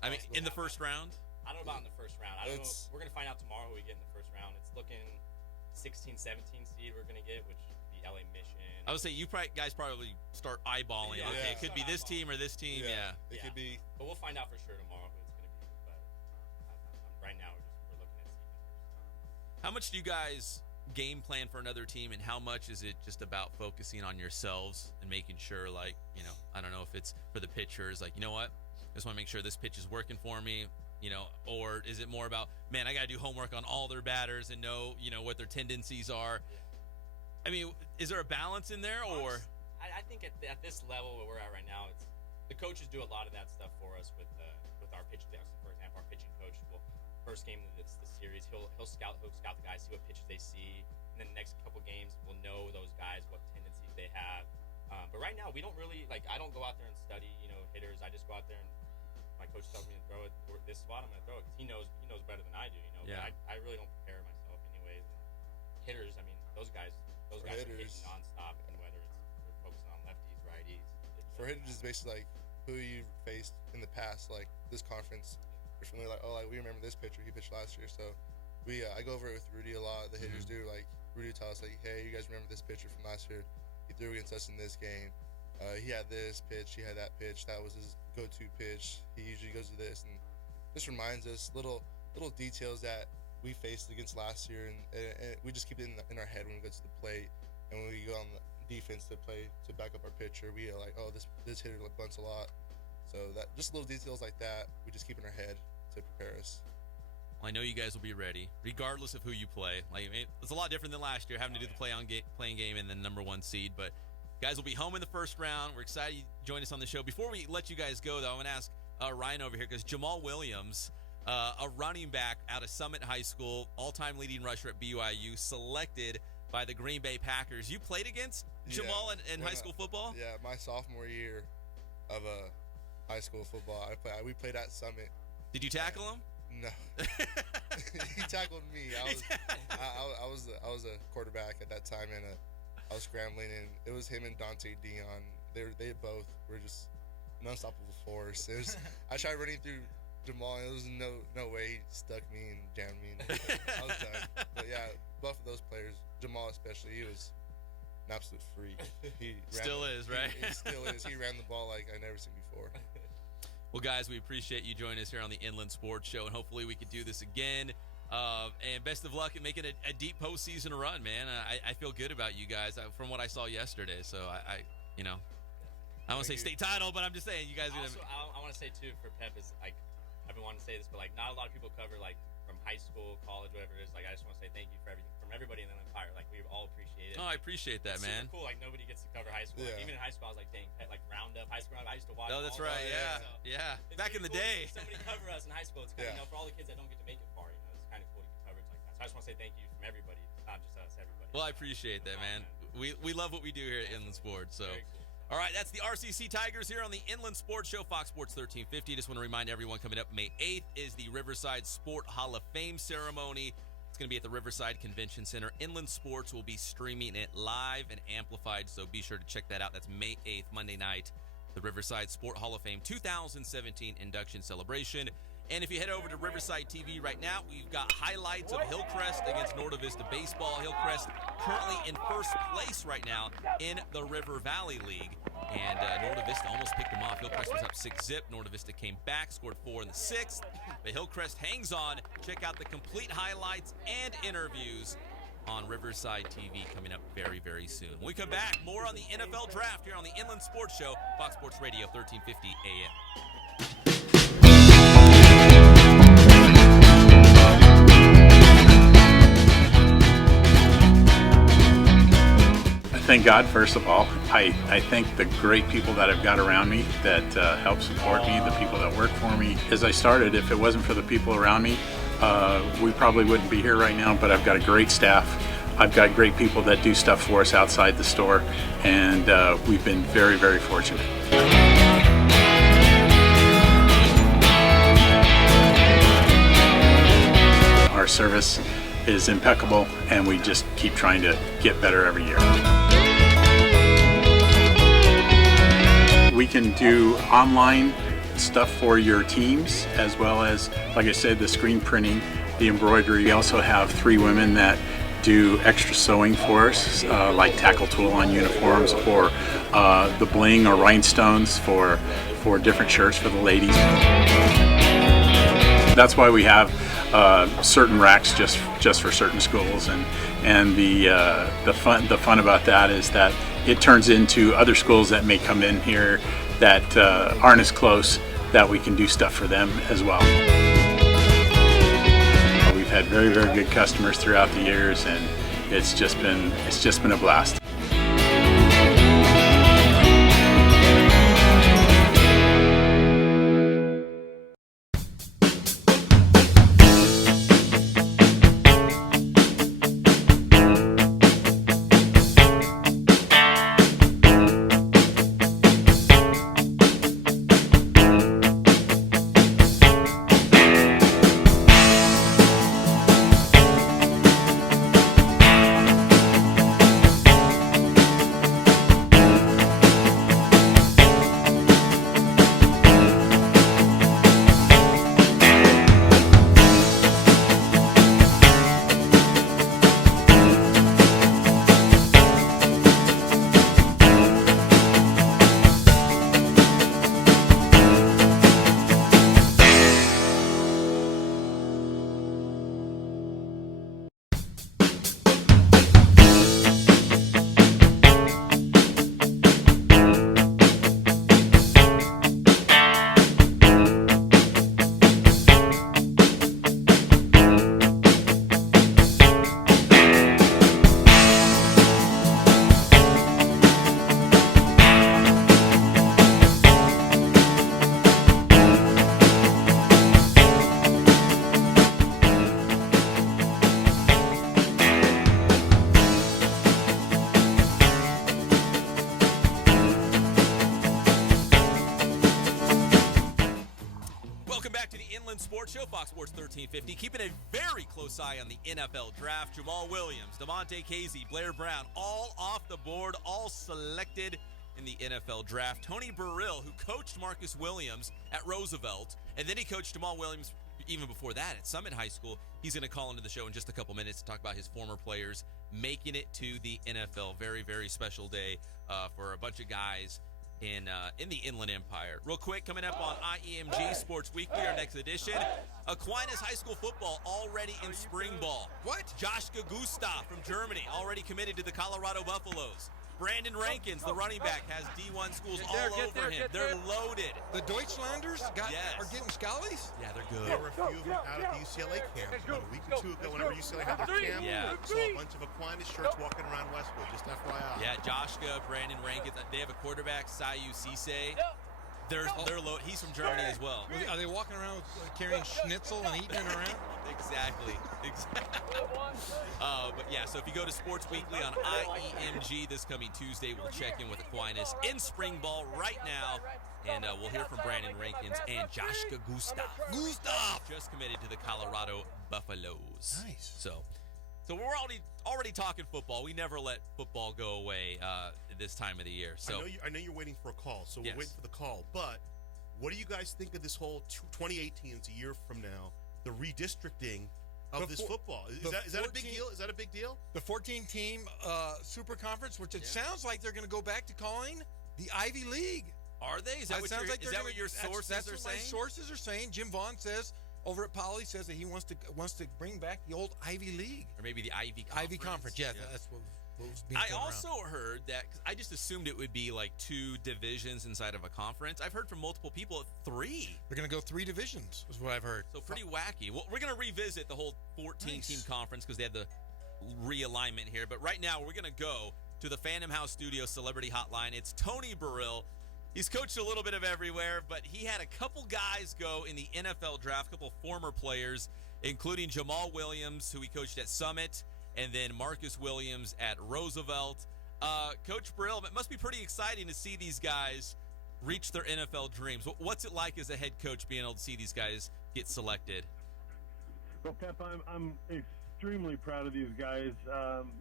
I mean, in the first round. I don't know about in the first round. I don't know. We're gonna find out tomorrow who we get in the first round. It's looking 16, 17 seed we're gonna get, which would be LA Mission. I would say you guys probably start eyeballing. Yeah, okay, it could be this team or this team. Yeah. It could be. But we'll find out for sure tomorrow who it's gonna be. But right now we're looking at seed numbers. How much do you guys game plan for another team, and how much is it just about focusing on yourselves and making sure, like, I don't know if it's for the pitchers, like, you know what, I just want to make sure this pitch is working for me, or is it more about, man, I got to do homework on all their batters and know, what their tendencies are? I mean, is there a balance in there, or? I think at this level where we're at right now, it's the coaches do a lot of that stuff for us with our pitching decks. For example, our pitching coach will first game of the series, he'll scout the guys, see what pitches they see, and then the next couple games we'll know those guys, what tendencies they have. But right now we don't really I don't go out there and study hitters. I just go out there and my coach tells me to throw it this spot, I'm going to throw it because he knows better than I do. Yeah. But I really don't prepare myself anyways. And hitters, I mean those guys are hitting nonstop, and whether we're focusing on lefties, righties. For hitters, it's basically like who you faced in the past, like this conference. We're familiar, we remember this pitcher. He pitched last year, so I go over it with Rudy a lot. The hitters do. Like Rudy tells us, hey, you guys remember this pitcher from last year? He threw against us in this game. He had this pitch. He had that pitch. That was his go-to pitch. He usually goes to this, and this reminds us little details that we faced against last year, and we just keep it in our head when we go to the plate, and when we go defense to back up our pitcher. We are like, oh, this hitter bunts a lot. So that just little details like that, we just keep in our head to prepare us. Well, I know you guys will be ready, regardless of who you play. Like, it's a lot different than last year, having to do the playing game and the number 1 seed. But guys will be home in the first round. We're excited you join us on the show. Before we let you guys go, though, I want to ask Ryan over here, because Jamal Williams, a running back out of Summit High School, all-time leading rusher at BYU, selected by the Green Bay Packers. You played against Jamal in high school football? Yeah, my sophomore year of high school football, we played at Summit. Did you tackle him? No. He tackled me. I was a quarterback at that time, and I was scrambling, and it was him and Dante Dion. They both were just an unstoppable force. I tried running through Jamal, and there was no way he stuck me and jammed me. And I was done. But yeah, both of those players, Jamal especially, he was an absolute freak. He still is. He ran the ball like I never seen before. Well, guys, we appreciate you joining us here on the Inland Sports Show, and hopefully we can do this again. And best of luck in making a deep postseason run, man. I feel good about you guys from what I saw yesterday. So I don't want to say state title, but I'm just saying you guys are also, I want to say too for Pep is like, I've been wanting to say this, but like not a lot of people cover like from high school, college, whatever it is. Like I just want to say thank you for everything from everybody in the Empire. Like we all appreciate it. Oh, I appreciate that, it's man. Super cool. Like nobody gets to cover high school. Yeah. Like, even in high school, I was like, dang, like Roundup, high school Roundup. I used to watch. Oh, that's right. Yeah. Back in the cool day. Somebody cover us in high school. It's kind of, for all the kids that don't get to make it far, it's kind of cool to get coverage like that. So I just want to say thank you from everybody, not just us, everybody. Well, I appreciate that, man. We love what we do here at Inland Sports. So. All right, that's the RCC Tigers here on the Inland Sports Show, Fox Sports 1350. Just want to remind everyone, coming up May 8th is the Riverside Sport Hall of Fame ceremony. It's going to be at the Riverside Convention Center. Inland Sports will be streaming it live and amplified, so be sure to check that out. That's May 8th, Monday night, the Riverside Sport Hall of Fame 2017 induction celebration. And if you head over to Riverside TV right now, we've got highlights of Hillcrest against Norta Vista Baseball. Hillcrest currently in first place right now in the River Valley League. And Norta Vista almost picked them off. Hillcrest was up 6-zip. Norta Vista came back, scored 4 in the 6th. But Hillcrest hangs on. Check out the complete highlights and interviews on Riverside TV coming up very, very soon. When we come back, more on the NFL Draft here on the Inland Sports Show, Fox Sports Radio, 1350 AM. Thank God, first of all. I thank the great people that I've got around me that help support me, the people that work for me. As I started, if it wasn't for the people around me, we probably wouldn't be here right now, but I've got a great staff. I've got great people that do stuff for us outside the store, and we've been very, very fortunate. Our service is impeccable, and we just keep trying to get better every year. We can do online stuff for your teams, as well as, like I said, the screen printing, the embroidery. We also have 3 women that do extra sewing for us, like tackle tool on uniforms, or the bling or rhinestones for different shirts for the ladies. That's why we have certain racks just for certain schools, and the fun about that is that it turns into other schools that may come in here that aren't as close, that we can do stuff for them as well. We've had very, very good customers throughout the years, and it's just been a blast. Sports Show, Fox Sports 1350, keeping a very close eye on the NFL draft. Jamal Williams, DeMonte Casey, Blair Brown, all off the board, all selected in the NFL draft. Tony Burrill, who coached Marcus Williams at Roosevelt, and then he coached Jamal Williams even before that at Summit High School. He's going to call into the show in just a couple minutes to talk about his former players making it to the NFL. Very, very special day for a bunch of guys in the Inland Empire. Real quick, coming up on IEMG Sports Weekly, our next edition, Aquinas High School football already in spring ball. What? Joshka Gustav from Germany already committed to the Colorado Buffaloes. Brandon Rankins, the running back, has D1 schools all over him. They're loaded. The Deutschlanders are getting schollies? Yeah, they're good. There were a few of them out at the UCLA camp about a week or two ago whenever UCLA had their camp. Yeah. Saw a bunch of Aquinas shirts walking around Westwood, just FYI. Yeah, Joshka, Brandon Rankins. They have a quarterback, Sayu Cisse. They're low. He's from Germany as well. Are they walking around carrying schnitzel and eating it around? Exactly. But yeah, so if you go to Sports Weekly on IEMG this coming Tuesday, we'll check in with Aquinas in spring ball right now, and we'll hear from Brandon Rankins and Joshka Gustav. Just committed to the Colorado Buffaloes. Nice. So we're already talking football. We never let football go away this time of the year. So I know you're waiting for a call, so Yes. we're waiting for the call. But what do you guys think of this whole 2018? It's a year from now. The redistricting of this football is that a big deal? Is that a big deal? The 14-team super conference, which it sounds like they're going to go back to calling the Ivy League. Are they? Is that what your sources that's are what saying? My sources are saying. Jim Vaughn says over at Poly says that he wants to bring back the old Ivy League, or maybe the Ivy Conference. Ivy Conference. Yeah, that's what was being I thrown also around. heard that, cause I just assumed it would be like 2 divisions inside of a conference. I've heard from multiple people 3. They're going to go 3 divisions, is what I've heard. So pretty wacky. Well, we're going to revisit the whole 14-team conference because they had the realignment here. But right now, we're going to go to the Phantom House Studio Celebrity Hotline. It's Tony Burrill. He's coached a little bit of everywhere, but he had a couple guys go in the NFL draft, a couple former players, including Jamal Williams, who he coached at Summit, and then Marcus Williams at Roosevelt. Coach Burrill, it must be pretty exciting to see these guys reach their NFL dreams. What's it like as a head coach being able to see these guys get selected? Well, Pep, I'm extremely proud of these guys.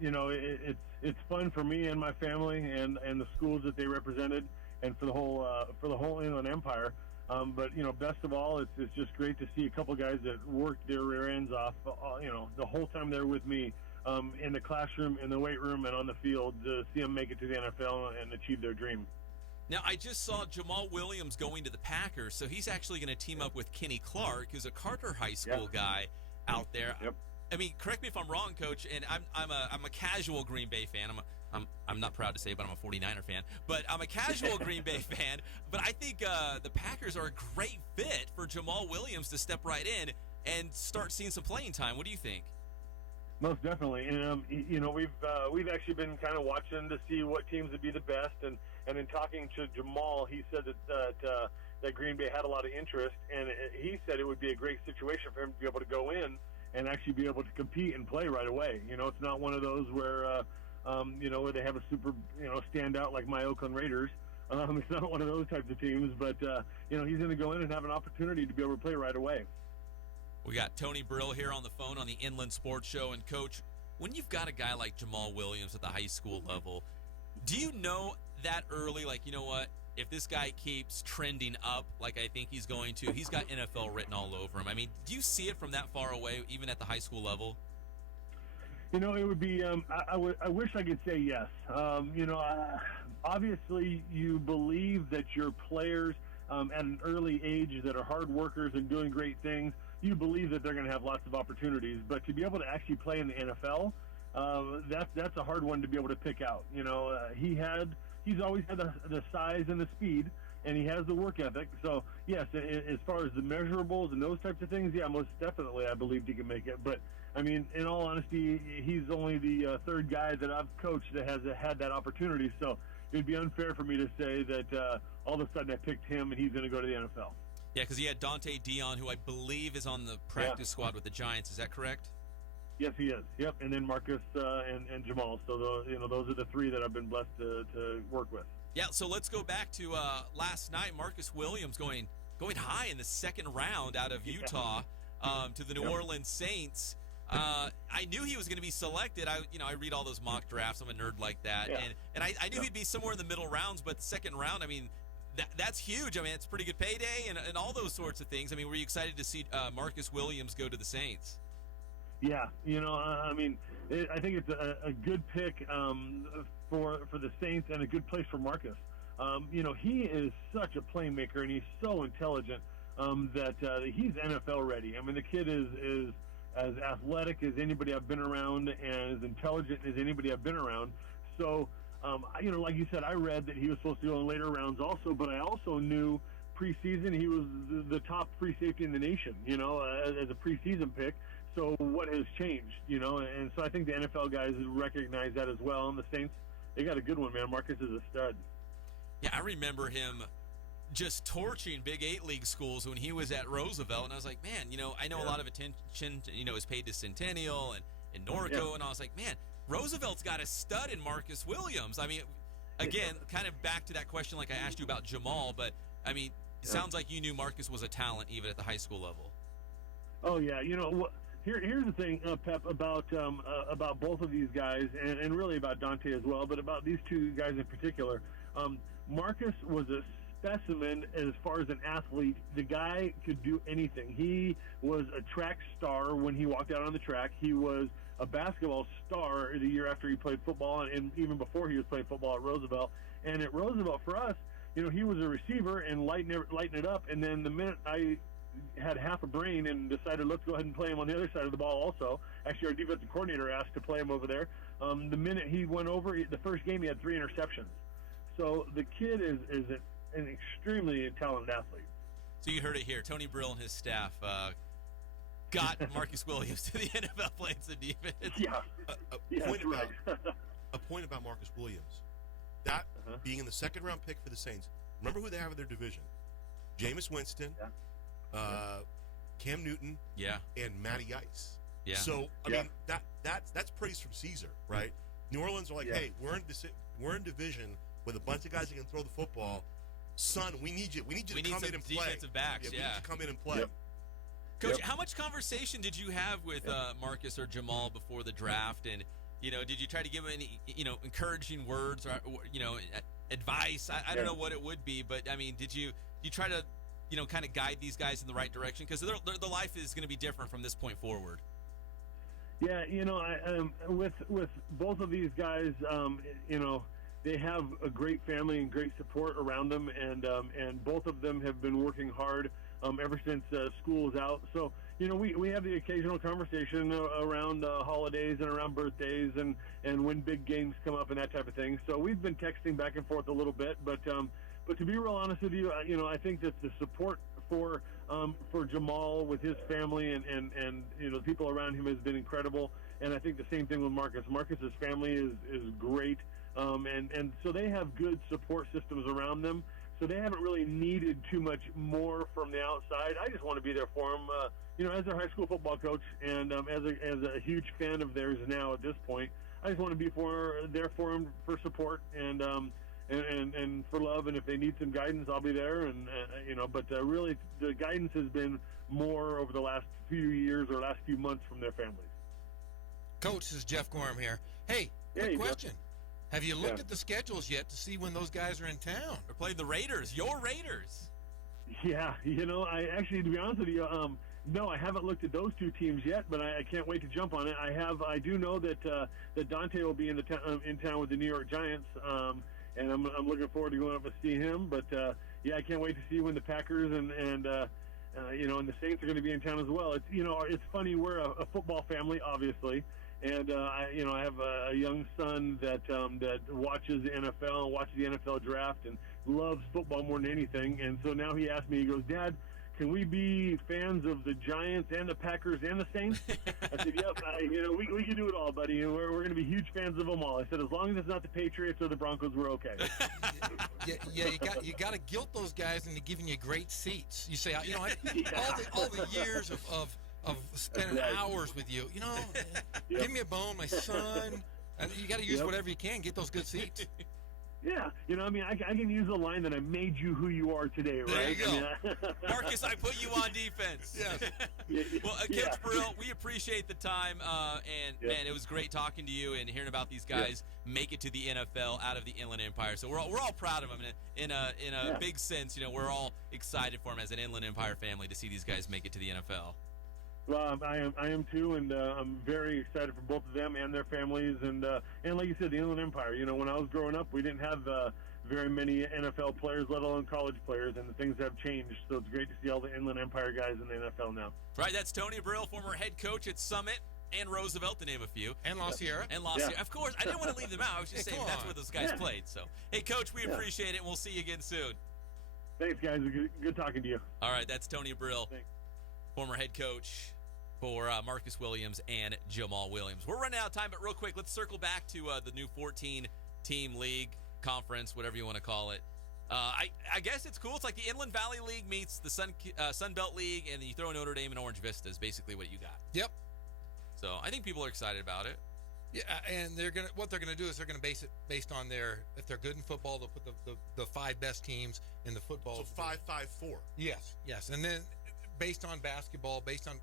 It's fun for me and my family and the schools that they represented, and for the whole Inland Empire. But best of all, it's just great to see a couple guys that worked their rear ends off. The whole time they're with me. In the classroom, in the weight room, and on the field to see them make it to the NFL and achieve their dream. Now, I just saw Jamal Williams going to the Packers, so he's actually going to team up with Kenny Clark, who's a Carter High School guy out there. Yep. I mean, correct me if I'm wrong, Coach, and I'm a casual Green Bay fan. I'm not proud to say, but I'm a 49er fan. But I'm a casual Green Bay fan. But I think the Packers are a great fit for Jamal Williams to step right in and start seeing some playing time. What do you think? Most definitely, and we've actually been kind of watching to see what teams would be the best, and in talking to Jamal, he said that Green Bay had a lot of interest, and he said it would be a great situation for him to be able to go in and actually be able to compete and play right away. It's not one of those where where they have a super standout like my Oakland Raiders. It's not one of those types of teams, but he's going to go in and have an opportunity to be able to play right away. We got Tony Burrill here on the phone on the Inland Sports Show. And, Coach, when you've got a guy like Jamal Williams at the high school level, do you know that early, like, you know what, if this guy keeps trending up like I think he's going to, he's got NFL written all over him? I mean, do you see it from that far away, even at the high school level? It would be, I wish I could say yes. Obviously you believe that your players at an early age that are hard workers and doing great things, you believe that they're going to have lots of opportunities. But to be able to actually play in the NFL, that's a hard one to be able to pick out. He's always had the size and the speed, and he has the work ethic. So, yes, as far as the measurables and those types of things, yeah, most definitely I believe he can make it. But, I mean, in all honesty, he's only the third guy that I've coached that has had that opportunity. So it would be unfair for me to say that all of a sudden I picked him and he's going to go to the NFL. Yeah, because he had Dante Dion, who I believe is on the practice squad with the Giants. Is that correct? Yes, he is. Yep, and then Marcus and Jamal. So those are the 3 that I've been blessed to work with. Yeah. So let's go back to last night. Marcus Williams going high in the second round out of Utah. to the New Orleans Saints. I knew he was going to be selected. I read all those mock drafts. I'm a nerd like that, and I knew he'd be somewhere in the middle rounds. But the second round, I mean, that's huge. I mean, it's a pretty good payday and all those sorts of things. I mean, were you excited to see Marcus Williams go to the Saints? Yeah, I mean, I think it's a good pick for the Saints and a good place for Marcus. He is such a playmaker and he's so intelligent that he's NFL ready. I mean, the kid is as athletic as anybody I've been around and as intelligent as anybody I've been around. So, like you said, I read that he was supposed to go in later rounds also, but I also knew preseason he was the top free safety in the nation, as a preseason pick. So what has changed, And so I think the NFL guys recognize that as well. And the Saints, they got a good one, man. Marcus is a stud. Yeah, I remember him just torching Big 8 league schools when he was at Roosevelt, and I was like, man, I know a lot of attention, is paid to Centennial and Norco, and I was like, man, Roosevelt's got a stud in Marcus Williams. I mean, again, kind of back to that question like I asked you about Jamal, but, I mean, it sounds like you knew Marcus was a talent even at the high school level. Oh, yeah. Here's the thing, Pep, about both of these guys, and really about Dante as well, but about these two guys in particular. Marcus was a specimen as far as an athlete. The guy could do anything. He was a track star when he walked out on the track. He was a basketball star the year after he played football, and even before he was playing football at Roosevelt. And at Roosevelt, for us, he was a receiver and lighten it up. And then the minute I had half a brain and decided, let's go ahead and play him on the other side of the ball also. Actually, our defensive coordinator asked to play him over there. The minute he went over, the first game he had 3 interceptions. So the kid is an extremely talented athlete. So you heard it here. Tony Brill and his staff got Marcus Williams to the NFL playing some defense. Yeah. A point about Marcus Williams. That being in the second round pick for the Saints. Remember who they have in their division? Jameis Winston, Cam Newton, and Matty Ice. Yeah. So I mean that's praise from Caesar, right? New Orleans are like, hey, we're in division with a bunch of guys that can throw the football. Son, we need you. We need you to come in and play. Defensive backs, we need you to come in and play. Yep. Coach, how much conversation did you have with Marcus or Jamal before the draft? And did you try to give him any encouraging words or advice? I don't know what it would be, but I mean, did you try to kind of guide these guys in the right direction, because their life is going to be different from this point forward? Yeah, with both of these guys, they have a great family and great support around them, and both of them have been working hard ever since school is out. So, we have the occasional conversation around holidays and around birthdays and when big games come up and that type of thing. So we've been texting back and forth a little bit, but to be real honest with you, I think that the support for Jamal with his family and the people around him has been incredible. And I think the same thing with Marcus. Marcus's family is great. And so they have good support systems around them. So they haven't really needed too much more from the outside. I just want to be there for them, as their high school football coach and as a huge fan of theirs now at this point. I just want to be there for them for support and for love. And if they need some guidance, I'll be there. But really the guidance has been more over the last few years or last few months from their families. Coach, this is Jeff Gorham here. Hey, quick question. Have you looked at the schedules yet to see when those guys are in town? Or played the Raiders, your Raiders. Yeah, I actually, to be honest with you, no, I haven't looked at those two teams yet, but I can't wait to jump on it. I do know that Dante will be in town with the New York Giants, and I'm looking forward to going up and see him. But I can't wait to see when the Packers and the Saints are going to be in town as well. It's funny, we're a football family, obviously. And I have a young son that watches the NFL and watches the NFL draft and loves football more than anything. And so now he asked me, he goes, Dad, can we be fans of the Giants and the Packers and the Saints? I said, yep, we can do it all, buddy. And we're going to be huge fans of them all. I said, as long as it's not the Patriots or the Broncos, we're okay. You got to guilt those guys into giving you great seats. You say, all the years of spending hours with you, give me a bone, my son. And you got to use whatever you can, get those good seats. Yeah, I mean, I can use the line that I made you who you are today, right? There you go. I mean, Marcus, I put you on defense. Yes. Well, Coach Brill, we appreciate the time, man, it was great talking to you and hearing about these guys make it to the NFL out of the Inland Empire. So we're all proud of them in a big sense. We're all excited for them as an Inland Empire family to see these guys make it to the NFL. Well, I am too, and I'm very excited for both of them and their families. And like you said, the Inland Empire. When I was growing up, we didn't have very many NFL players, let alone college players, and things have changed. So it's great to see all the Inland Empire guys in the NFL now. Right, that's Tony Brill, former head coach at Summit and Roosevelt, to name a few. And La Sierra. And La Sierra. Of course, I didn't want to leave them out. I was just saying that's where those guys played. So, hey, Coach, we appreciate it, and we'll see you again soon. Thanks, guys. Good talking to you. All right, that's Tony Brill, former head coach for Marcus Williams and Jamal Williams. We're running out of time, but real quick, let's circle back to the new 14-team league, conference, whatever you want to call it. I guess it's cool. It's like the Inland Valley League meets the Sun Belt League, and then you throw Notre Dame and Orange Vista is basically what you got. Yep. So I think people are excited about it. Yeah, and what they're gonna do is they're gonna base it based on if they're good in football, they'll put the 5 best teams in the football. So 5-5-4. Yes, and then based on basketball, based on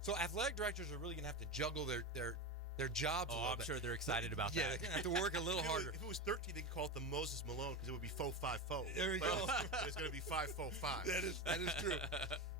so athletic directors are really gonna have to juggle their jobs. Oh, I'm sure they're excited about that. Yeah, they're gonna have to work a little harder. If it was 13, they could call it the Moses Malone because it would be 4-5-4. There you go. It's going to be 5-4-5. That is true.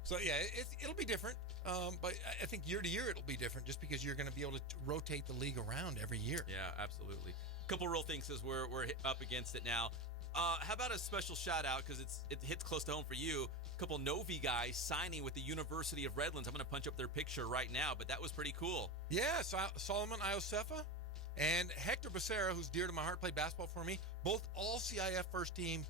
So yeah, it'll be different. But I think year to year it'll be different, just because you're going to be able to rotate the league around every year. Yeah, absolutely. A couple real things as we're up against it now. How about a special shout out, because it hits close to home for you. A couple Novi guys signing with the University of Redlands. I'm going to punch up their picture right now, but that was pretty cool. Yeah, Solomon Iosefa and Hector Becerra, who's dear to my heart, played basketball for me. Both all CIF first team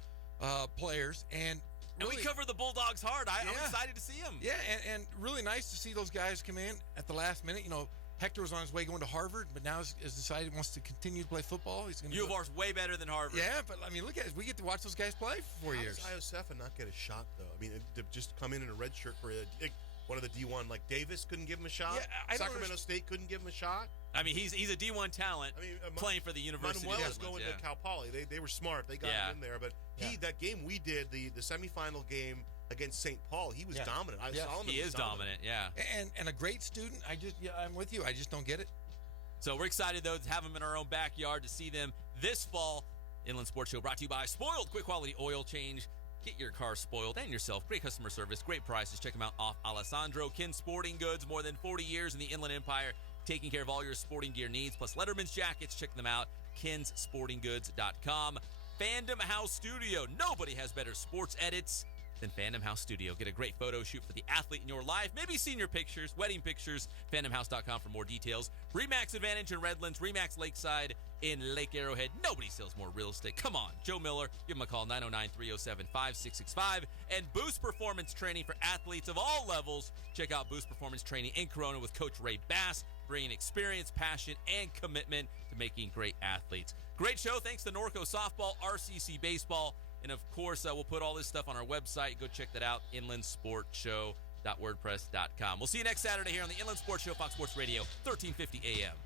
players, and really, we cover the Bulldogs hard. I'm excited to see them. Yeah, and really nice to see those guys come in at the last minute. Hector was on his way going to Harvard, but now has decided he wants to continue to play football. He's going to U of R's way better than Harvard. Yeah, but I mean, look at it. We get to watch those guys play for 4 years. How does Iosefa not get a shot, though? I mean, to just come in a red shirt for one of the D1, like Davis couldn't give him a shot. Yeah, Sacramento State couldn't give him a shot. I mean, he's a D1 talent playing for the University. Manuel is going to Cal Poly. They were smart. They got him in there. But that game we did, the semifinal game against St. Paul, he was dominant. He is dominant, yeah. And a great student. I'm with you. I just don't get it. So we're excited, though, to have them in our own backyard, to see them this fall. Inland Sports Show brought to you by Spoiled Quick Quality Oil Change. Get your car spoiled and yourself. Great customer service, great prices. Check them out off Alessandro. Ken Sporting Goods, more than 40 years in the Inland Empire, taking care of all your sporting gear needs, plus Letterman's jackets. Check them out, kenssportinggoods.com. Fandom House Studio. Nobody has better sports edits than Fandom House Studio. Get a great photo shoot for the athlete in your life, maybe senior pictures, wedding pictures. FandomHouse.com for more details. Remax Advantage in Redlands, Remax Lakeside in Lake Arrowhead. Nobody sells more real estate. Come on, Joe Miller. Give him a call, 909-307-5665. And Boost Performance Training for athletes of all levels. Check out Boost Performance Training in Corona with Coach Ray Bass, bringing experience, passion, and commitment to making great athletes. Great show. Thanks to Norco Softball, RCC Baseball, and of course, we'll put all this stuff on our website. Go check that out, inlandsportshow.wordpress.com. We'll see you next Saturday here on the Inland Sports Show, Fox Sports Radio, 1350 AM.